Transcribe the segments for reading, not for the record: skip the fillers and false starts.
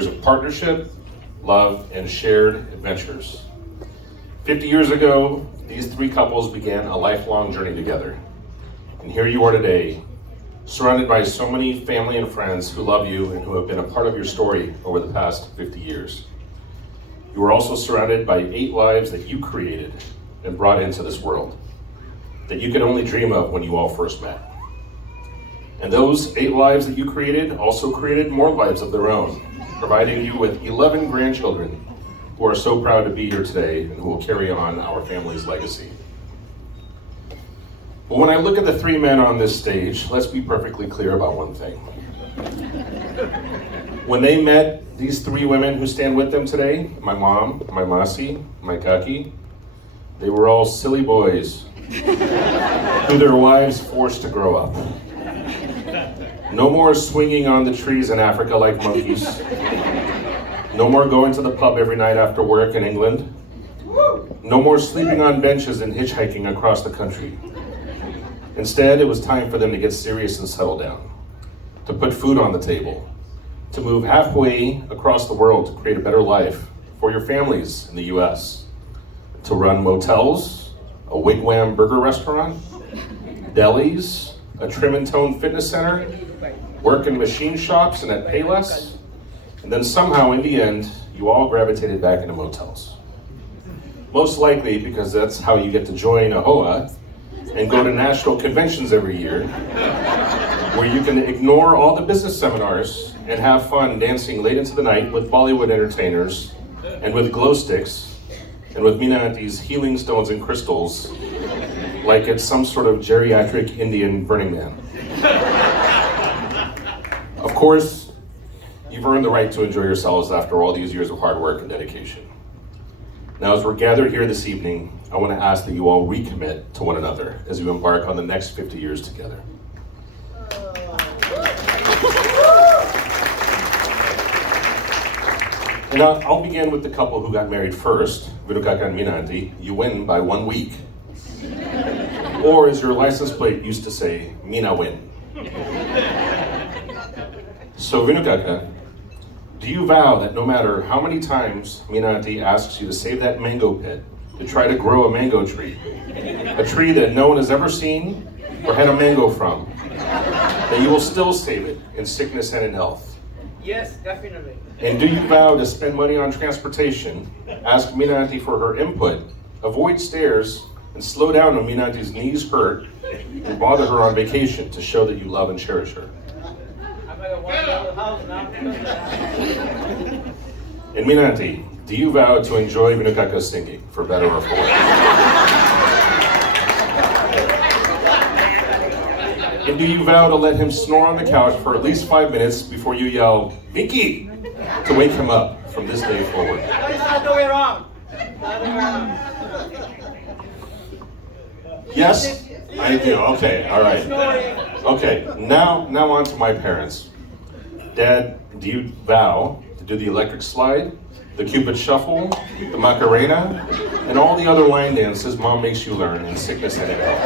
years of partnership, love, and shared adventures. 50 years ago, these three couples began a lifelong journey together. And here you are today, surrounded by so many family and friends who love you and who have been a part of your story over the past 50 years. You are also surrounded by 8 lives that you created and brought into this world, that you could only dream of when you all first met. And those 8 lives that you created also created more lives of their own, providing you with 11 grandchildren who are so proud to be here today and who will carry on our family's legacy. But when I look at the 3 men on this stage, let's be perfectly clear about one thing. When they met these 3 women who stand with them today, my mom, my masi, my kaki, they were all silly boys who their wives forced to grow up. No more swinging on the trees in Africa like monkeys. No more going to the pub every night after work in England. No more sleeping on benches and hitchhiking across the country. Instead, it was time for them to get serious and settle down, to put food on the table, to move halfway across the world to create a better life for your families in the US, to run motels, a wigwam burger restaurant, delis, a trim and tone fitness center, work in machine shops and at Payless, and then somehow in the end, you all gravitated back into motels. Most likely because that's how you get to join AHOA and go to national conventions every year, where you can ignore all the business seminars and have fun dancing late into the night with Bollywood entertainers and with glow sticks and with Mina Auntie's healing stones and crystals like it's some sort of geriatric Indian Burning Man. Of course, you've earned the right to enjoy yourselves after all these years of hard work and dedication. Now, as we're gathered here this evening, I want to ask that you all recommit to one another as you embark on the next 50 years together. And I'll begin with the couple who got married first, Vinukaka and Mina Auntie. You win by 1 week. Or as your license plate used to say, Mina win. So Vinukaka, do you vow that no matter how many times Mina Auntie asks you to save that mango pit to try to grow a mango tree, a tree that no one has ever seen or had a mango from, that you will still save it in sickness and in health? Yes, definitely. And do you vow to spend money on transportation, ask Mina Auntie for her input, avoid stairs, and slow down when Mina Auntie's knees hurt, and bother her on vacation to show that you love and cherish her? And Mina Auntie, do you vow to enjoy Vinukaka's singing, for better or for worse? And do you vow to let him snore on the couch for at least 5 minutes before you yell, Vicky, to wake him up from this day forward? It's not the way wrong. Yes? I do, okay, all right. Okay, now on to my parents. Dad, do you vow to do the electric slide, the Cupid shuffle, the Macarena, and all the other line dances Mom makes you learn in sickness and in health?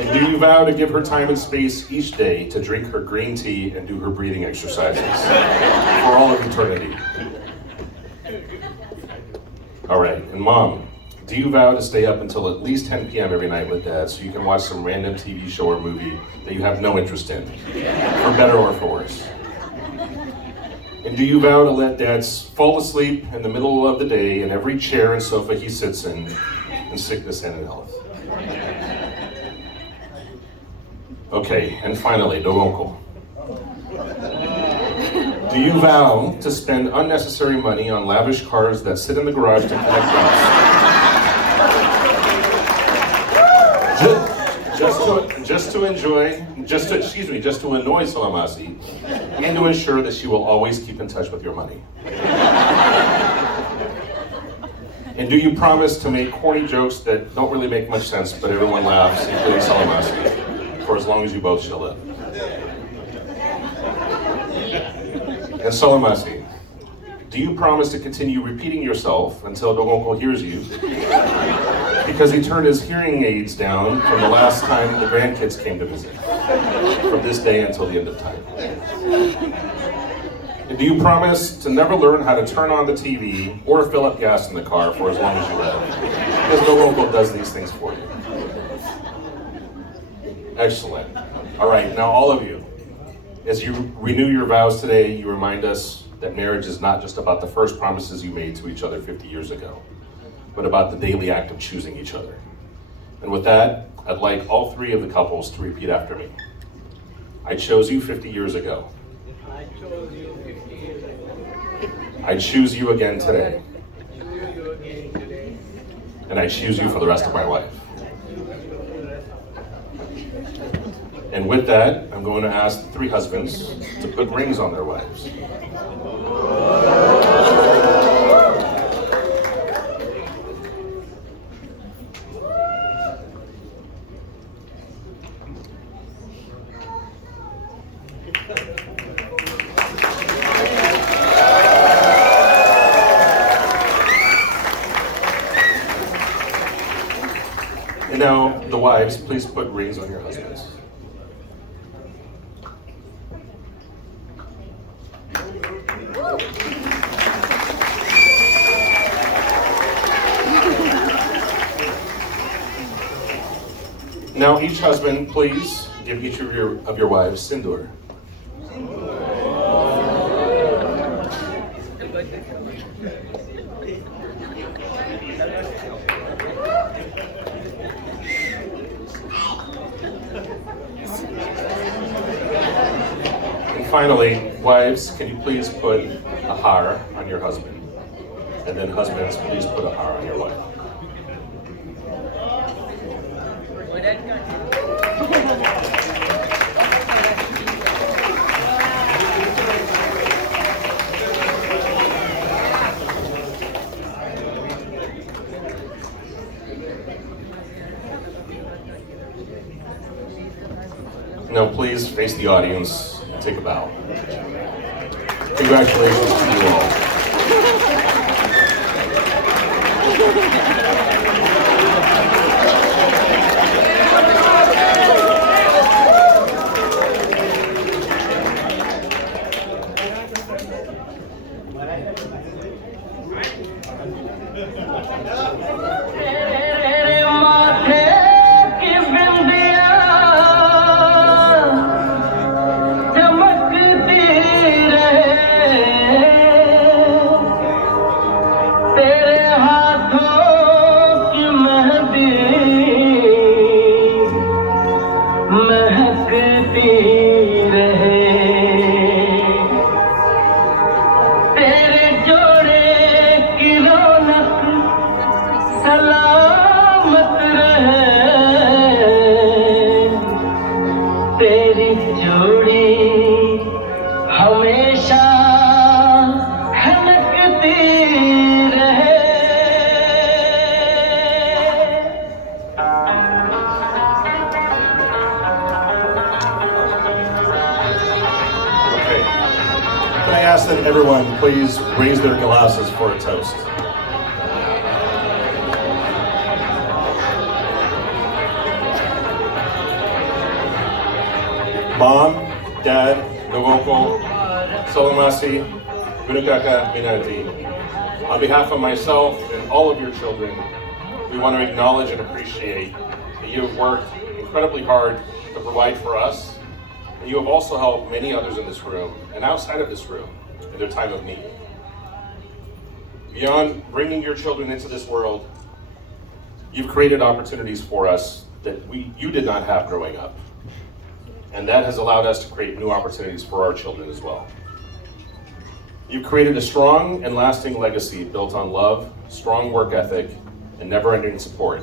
And do you vow to give her time and space each day to drink her green tea and do her breathing exercises for all of eternity? All right, and Mom, do you vow to stay up until at least 10 p.m. every night with Dad so you can watch some random TV show or movie that you have no interest in, for better or for worse? And do you vow to let Dad fall asleep in the middle of the day in every chair and sofa he sits in sickness and in health? Okay, and finally, Dogonko. Do you vow to spend unnecessary money on lavish cars that sit in the garage to collect dust? Just to annoy Salamasi, and to ensure that she will always keep in touch with your money? And do you promise to make corny jokes that don't really make much sense, but everyone laughs, including Salamasi, for as long as you both shall live? And Salamasi, do you promise to continue repeating yourself until Dogonko hears you? because he turned his hearing aids down from the last time the grandkids came to visit, from this day until the end of time. And do you promise to never learn how to turn on the TV or fill up gas in the car for as long as you live? Because no local does these things for you. Excellent. All right, now all of you, as you renew your vows today, you remind us that marriage is not just about the first promises you made to each other 50 years ago, but about the daily act of choosing each other. And with that, I'd like all three of the couples to repeat after me. I chose you 50 years ago. I chose you 50 years ago. I choose you again today. I choose you again today. And I choose you for the rest of my life. And with that, I'm going to ask the three husbands to put rings on their wives. And now, the wives, please put rings on your husbands. Now, each husband, please give each of your wives sindoor. And finally, wives, can you please put a har on your husband? And then husbands, please put a har on your wife. Now please face the audience and take a bow. Congratulations to you all. Can I ask that everyone please raise their glasses for a toast? Mom, Dad, Nogoko, Solomasi, Bunukaka, Minati. On behalf of myself and all of your children, we want to acknowledge and appreciate that you have worked incredibly hard to provide for us. And you have also helped many others in this room and outside of this room in their time of need. Beyond bringing your children into this world, you've created opportunities for us that you did not have growing up. And that has allowed us to create new opportunities for our children as well. You've created a strong and lasting legacy built on love, strong work ethic, and never-ending support,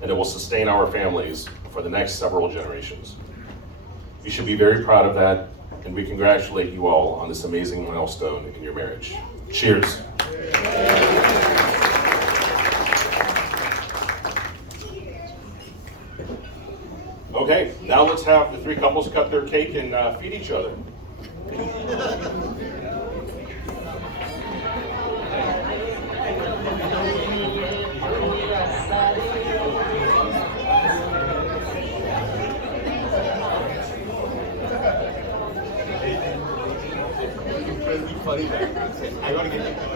and it will sustain our families for the next several generations. You should be very proud of that, and we congratulate you all on this amazing milestone in your marriage. Cheers. Okay, now let's have the three couples cut their cake and feed each other. it'll be funny that I gotta get you.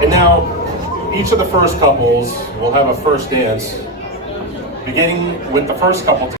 And now, each of the first couples will have a first dance, beginning with the first couple